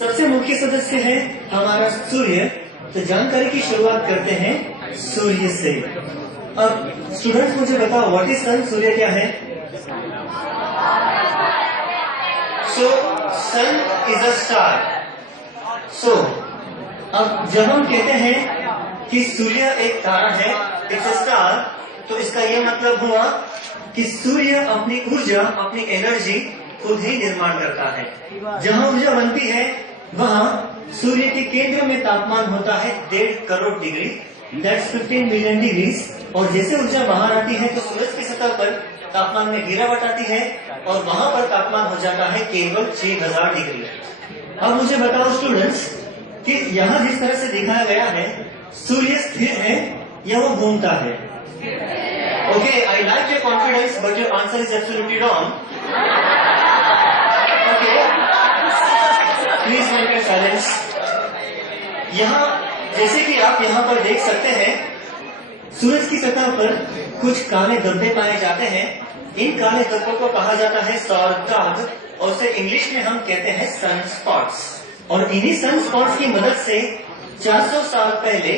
सबसे मुख्य सदस्य है हमारा सूर्य। तो जानकारी की शुरुआत करते हैं सूर्य से। अब स्टूडेंट्स मुझे बताओ, व्हाट इज सन? सूर्य क्या है? सो सन इज अ स्टार। सो अब जब हम कहते हैं कि सूर्य एक तारा है, इट्स अ स्टार, तो इसका यह मतलब हुआ कि सूर्य अपनी ऊर्जा, अपनी एनर्जी खुद ही निर्माण करता है। जहां ऊर्जा बनती है वहां सूर्य के केंद्र में तापमान होता है 1.5 crore degree, that's 15 million degrees. और जैसे ऊर्जा बाहर आती है तो सूरज की सतह पर तापमान में गिरावट आती है और वहां पर तापमान हो जाता है केवल 6000 डिग्री। अब मुझे बताओ स्टूडेंट्स कि यहाँ जिस तरह से दिखाया गया है, सूर्य स्थिर है या वो घूमता है? Okay, I like your confidence but your answer is absolutely wrong. Okay, please maintain silence. यहाँ जैसे कि आप यहाँ पर देख सकते हैं, सूरज की सतह पर कुछ काले धब्बे पाए जाते हैं। इन काले धब्बों को कहा जाता है सौर दाग, और उसे इंग्लिश में हम कहते हैं सन स्पॉट्स। और इन्हीं सन स्पॉट्स की मदद से 400 साल पहले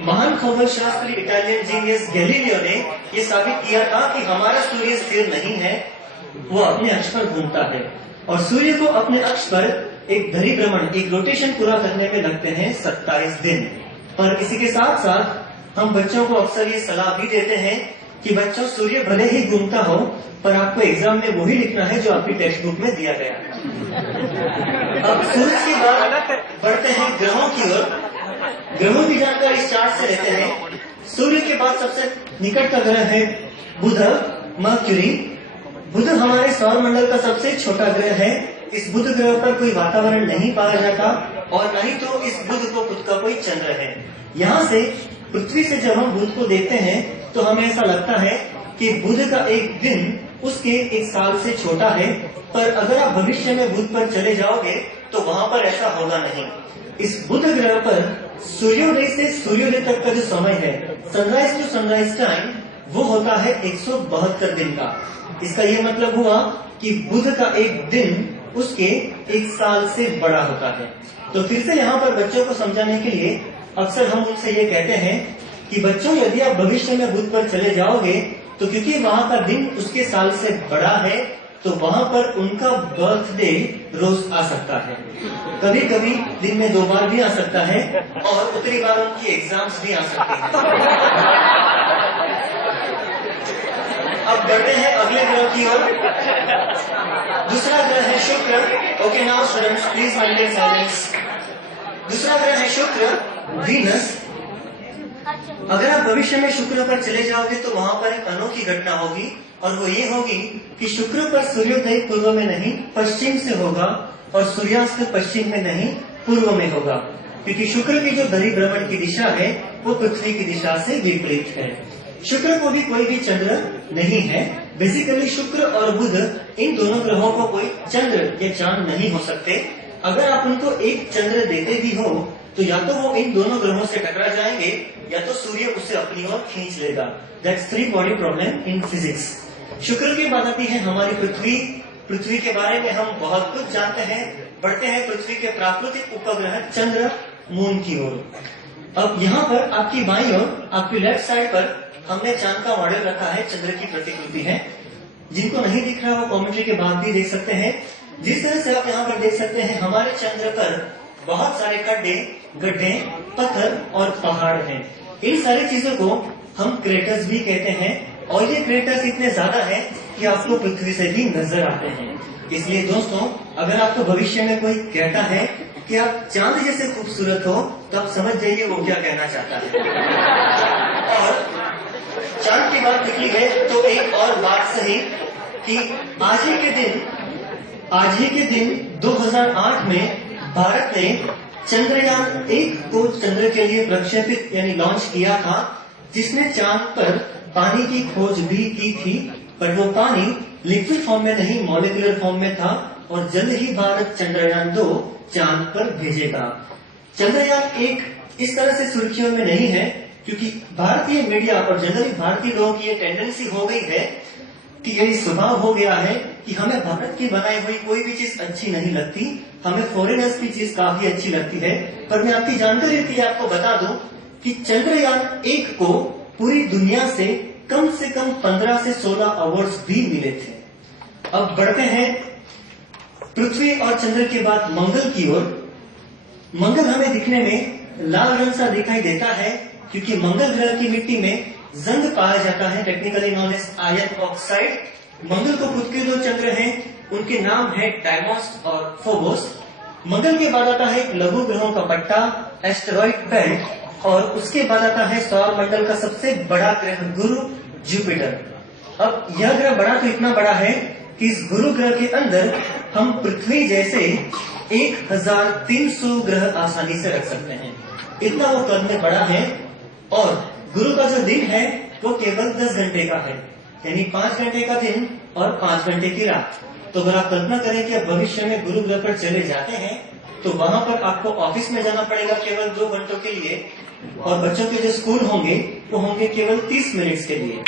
महान खगोल शास्त्री इटालियन जीनियस गैलीलियो ने यह साबित किया था कि हमारा सूर्य स्थिर नहीं है, वो अपने अक्ष पर घूमता है। और सूर्य को अपने अक्ष पर एक धरिभ्रमण, एक रोटेशन पूरा करने में लगते हैं 27 दिन। पर इसी के साथ साथ हम बच्चों को अक्सर ये सलाह भी देते हैं कि बच्चों, सूर्य भले ही घूमता हो पर आपको एग्जाम में वही लिखना है जो आपकी टेक्स्ट बुक में दिया गया है। अब सूरज के बाद बढ़ते हैं ग्रहों की ओर। ग्रहों की जानकारी इस चार्ट से लेते हैं। सूर्य के बाद सबसे निकट का ग्रह है बुध, मर्क्यूरी। बुध हमारे सौर मंडल का सबसे छोटा ग्रह है। इस बुध ग्रह पर कोई वातावरण नहीं पाया जाता और नहीं तो इस बुध को खुद का कोई चंद्र है। यहाँ से पृथ्वी से जब हम बुध को देखते हैं तो हमें ऐसा लगता है कि बुध का एक दिन उसके एक साल से छोटा है। पर अगर आप भविष्य में बुध पर चले जाओगे तो वहाँ पर ऐसा होगा नहीं। इस बुध ग्रह पर सूर्योदय से सूर्योदय तक का जो समय है, सनराइज टू सनराइज टाइम, वो होता है 172 दिन का। इसका ये मतलब हुआ कि बुध का एक दिन उसके एक साल से बड़ा होता है। तो फिर से यहाँ पर बच्चों को समझाने के लिए अक्सर हम उनसे ये कहते हैं कि बच्चों, यदि आप भविष्य में बुध पर चले जाओगे तो क्योंकि वहाँ का दिन उसके साल से बड़ा है तो वहाँ पर उनका बर्थडे रोज आ सकता है। कभी कभी दिन में 2 बार भी आ सकता है और उतनी बार उनकी एग्जाम्स भी आ सकती हैं। अब बढ़ते हैं अगले ग्रह की ओर। दूसरा ग्रह है शुक्र। Okay, now students please maintain silence. दूसरा ग्रह है शुक्र, वीनस। अगर आप भविष्य में शुक्र पर चले जाओगे तो वहाँ पर एक अनोखी घटना होगी और वो ये होगी कि शुक्र पर सूर्योदय पूर्व में नहीं पश्चिम से होगा और सूर्यास्त पश्चिम में नहीं पूर्व में होगा, क्योंकि शुक्र की जो धरिभ्रमण की दिशा है वो पृथ्वी की दिशा से विपरीत है। शुक्र को भी कोई भी चंद्र नहीं है। बेसिकली शुक्र और बुध, इन दोनों ग्रहों को कोई चंद्र या चांद नहीं हो सकते। अगर आप उनको एक चंद्र देते भी हो तो या तो वो इन दोनों ग्रहों से टकरा जाएंगे या तो सूर्य उसे अपनी ओर खींच लेगा। That's 3 body problem in physics. शुक्र के बाद आती है हमारी पृथ्वी। पृथ्वी के बारे में हम बहुत कुछ जानते हैं। बढ़ते हैं पृथ्वी के प्राकृतिक उपग्रह चंद्र, मून की ओर। अब यहाँ पर आपकी बाईं ओर, आपकी लेफ्ट साइड पर हमने चांद का मॉडल रखा है। चंद्र की प्रतिकृति है। जिनको नहीं दिख रहा वो कमेंट्री के बाद भी देख सकते हैं। जिस तरह से आप यहाँ पर देख सकते हैं, हमारे चंद्र पर बहुत सारे गड्ढे, पत्थर और पहाड़ हैं। इन सारी चीजों को हम क्रेटर्स भी कहते हैं और ये क्रेटर्स इतने ज्यादा हैं कि आपको पृथ्वी से भी नजर आते हैं। इसलिए दोस्तों, अगर आपको भविष्य में कोई कहता है कि आप चांद जैसे खूबसूरत हो तो आप समझ जाइए वो क्या कहना चाहता है। और चांद की बात निकली है तो एक और बात सही कि आज ही के दिन 2008 में भारत ने चंद्रयान 1 को चंद्र के लिए प्रक्षेपित यानी लॉन्च किया था, जिसने चांद पर पानी की खोज भी की थी। पर वो पानी लिक्विड फॉर्म में नहीं, मॉलिक्यूलर फॉर्म में था और जल्द ही भारत चंद्रयान 2 चांद पर भेजेगा। चंद्रयान 1 इस तरह से सुर्खियों में नहीं है क्योंकि भारतीय मीडिया और जनरली भारतीय लोगों की ये टेंडेंसी हो गई है कि यही स्वभाव हो गया है कि हमें भारत की बनाई हुई कोई भी चीज अच्छी नहीं लगती, हमें फॉरेनर्स की चीज काफी अच्छी लगती है। पर मैं आपकी जानकारी के लिए आपको बता दूं कि चंद्रयान 1 को पूरी दुनिया से कम 15 से 16 अवार्ड्स भी मिले थे। अब बढ़ते हैं पृथ्वी और चंद्र के बाद मंगल की ओर। मंगल हमें दिखने में लाल रंग सा दिखाई देता है क्योंकि मंगल ग्रह की मिट्टी में जंग पाया जाता है, technically known as iron oxide. मंगल को खुद के दो चंद्र हैं, उनके नाम है डायमोस और फोबोस। मंगल के बाद आता है एक लघु ग्रहों का पट्टा, एस्टेरॉइड बेल्ट, और उसके बाद आता है सौर मंडल का सबसे बड़ा ग्रह गुरु, जुपिटर। अब यह ग्रह बड़ा तो इतना बड़ा है कि इस गुरु ग्रह के अंदर हम पृथ्वी जैसे 1300 ग्रह आसानी से रख सकते हैं, इतना वो कद में बड़ा है। और गुरु का जो दिन है वो केवल 10 घंटे का है, यानी 5 घंटे का दिन और 5 घंटे की रात। तो अगर आप कल्पना करें कि आप भविष्य में गुरु ग्रह पर चले जाते हैं तो वहां पर आपको ऑफिस में जाना पड़ेगा केवल 2 घंटों के लिए, और बच्चों के जो स्कूल होंगे वो होंगे केवल 30 मिनट के लिए।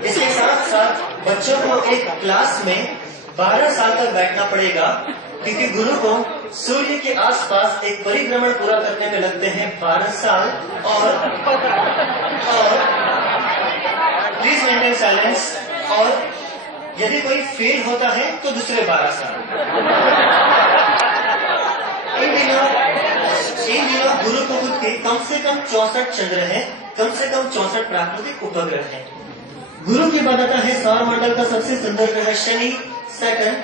इसके साथ साथ बच्चों को एक क्लास में 12 साल तक बैठना पड़ेगा, क्योंकि गुरु को सूर्य के आसपास एक परिभ्रमण पूरा करने में लगते हैं 12 साल। और प्लीज मेंटेन साइलेंस। और यदि कोई फेल होता है तो दूसरे 12 साल। इन दिनों गुरु को खुद के कम से कम 64 चंद्र हैं, कम से कम 64 प्राकृतिक उपग्रह हैं। गुरु की बाद आता है सौर मंडल का सबसे सुंदर ग्रह शनि, सैटर्न।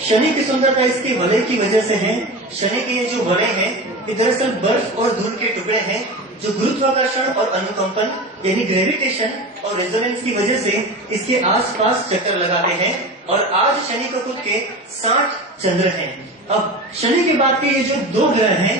शनि की सुंदरता इसके वलय की वजह से है। शनि के ये जो वलय हैं ये दरअसल बर्फ और धूल के टुकड़े हैं जो गुरुत्वाकर्षण और अनुकंपन यानी ग्रेविटेशन और रेजोनेंस की वजह से इसके आसपास चक्कर लगाते हैं। और आज शनि को खुद के 60 चंद्र हैं। अब शनि के बाद के ये जो 2 ग्रह हैं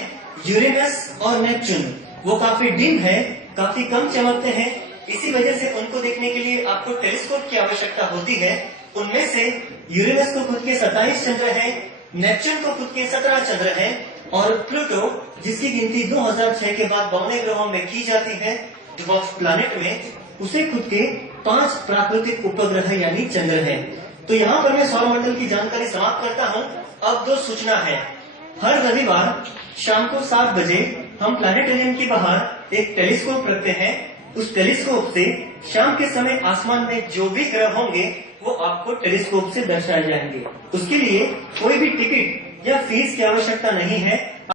यूरेनस और नेपच्यून, वो काफी डिम है, काफी कम चमकते हैं। इसी वजह से उनको देखने के लिए आपको टेलीस्कोप की आवश्यकता होती है। उनमें से यूरेनस को खुद के 27 चंद्र हैं, नेपच्यून को खुद के 17 चंद्र हैं, और प्लूटो जिसकी गिनती 2006 के बाद 52 ग्रहों में की जाती है ड्वार्फ प्लैनेट में, उसे खुद के 5 प्राकृतिक उपग्रह यानी चंद्र हैं। तो यहाँ पर मैं सौर मंडल की जानकारी समाप्त करता हूँ। अब 2 सूचना है। हर रविवार शाम को 7 बजे हम प्लैनेटेरियम के बाहर एक टेलीस्कोप रखते हैं। उस टेलीस्कोप से शाम के समय आसमान में जो भी ग्रह होंगे वो आपको टेलीस्कोप से दर्शाए जाएंगे। उसके लिए कोई भी टिकट या फीस की आवश्यकता नहीं है।